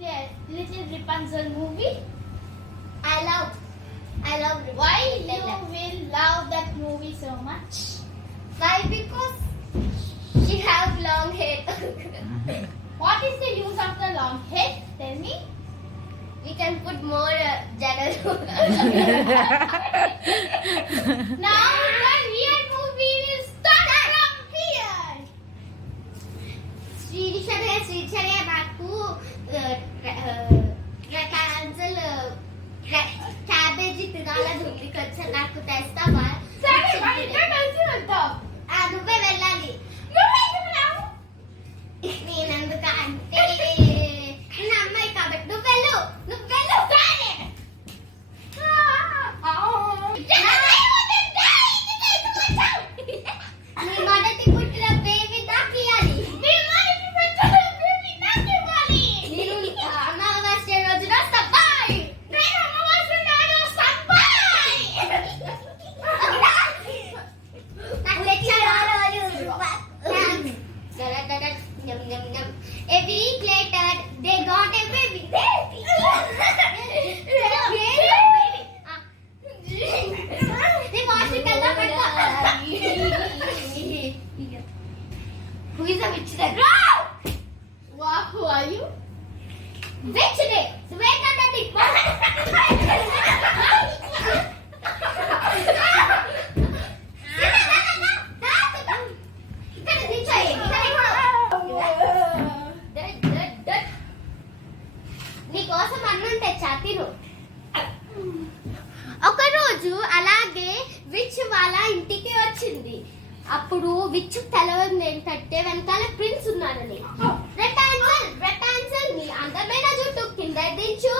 Little Rapunzel movie? I love Why you will love that movie so much? Why? Because she have long hair. What is the use of the long hair? Tell me. We can put more jagger. Now the real movie will start from here. శ్రీచర్య నాకు Rapunzel cabbage తినాలని ఉంది కొంచెం నాకు తెస్తావా? సరే మరి కలిసి వెళ్దాం. నువ్వే వెళ్ళాలి. నేనెందుకంటే నా అమ్మాయి కాబట్టి నువ్వు వెళ్ళు. నీ మొదటి పుట్టిన బేబీ నాకు ఇవ్వాలి. నేను అమావాస్య రోజున సబ్బాయ్. నాకు తెచ్చాడు ఆ రోజు. A week later, they got a baby. They want to tell them who is a witch then? Who are you? Witch day. Wait a minute. నీకోసం అన్నం తెచ్చా తిను. ఒకరోజు అలాగే విచ్ వాళ్ళ ఇంటికి వచ్చింది. అప్పుడు విచ్ తెలవంది ఏంటంటే వెనకాల ప్రిన్స్ ఉన్నాడని. రెటాన్సల్ నీ అందమైన జుట్టు కింద దించు.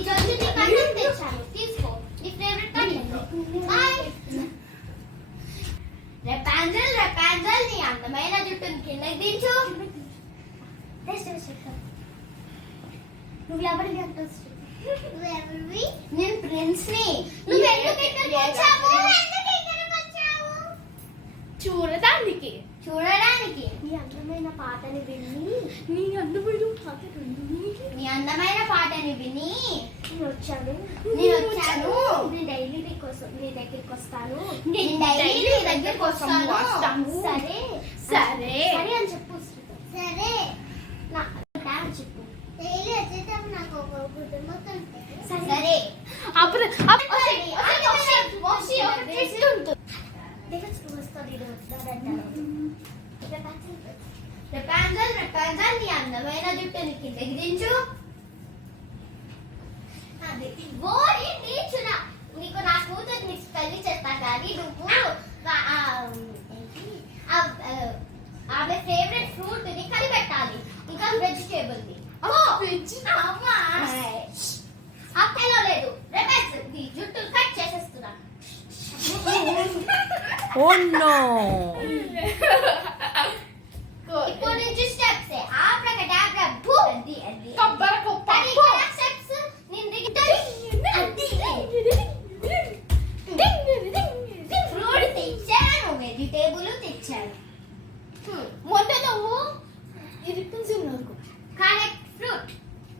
ఈరోజు నీకు అన్నం తెచ్చాను తీసుకో. నీ ఫేవరెట్ రెపాన్జల్ నీ అందమైన జుట్టుని కిందకి దించు. నువ్వు ఎవరివి నేను ప్రిన్స్ ని. నువ్వు ఎందుకు ఇక్కడికి వచ్చావు? చూడడానికి నీ అందమైన పాటని విని నీ అందమైన పాటని విని నేను వచ్చాను. నేను డైలీ నీ దగ్గరికి వస్తాను. సరే సరే అని చెప్పు. సరే చెప్పు. సరే అప్పుడు రెపాన్జల్ నీ అందమైన జుట్టుని కిందకి దించు. నీకు నా కూతుర్ని పెళ్లి చేస్తా కానీ నువ్వు ఆమె ఫేవరెట్ ఫ్రూట్ ని కలిపెట్టాలి. ఇంకా వెజిటేబుల్ ని. అక్కలో లేదు. రెపాన్జల్ నీ జుట్టు కట్ చేసేస్తున్నాను. Oh no! ఇప్పుడు నుంచి స్టెప్స్ ఆబ్రాకడాబ్రా బూ కబ్బరకు స్టెప్స్ ఫ్రూట్ తెచ్చాను. వెజిటేబుల్ తెచ్చాను. మొన్న నువ్వు రిపన్సిల్ నోరుకు కానీ ఫ్రూట్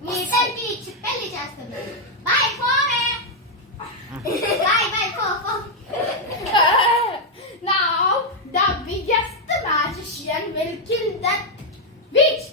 మీ ఇద్దరికి ఇచ్చి పెళ్లి చేస్తున్నాను. బాయ్ పోవే. బాయ్ పో. Now the biggest magician will kill that witch.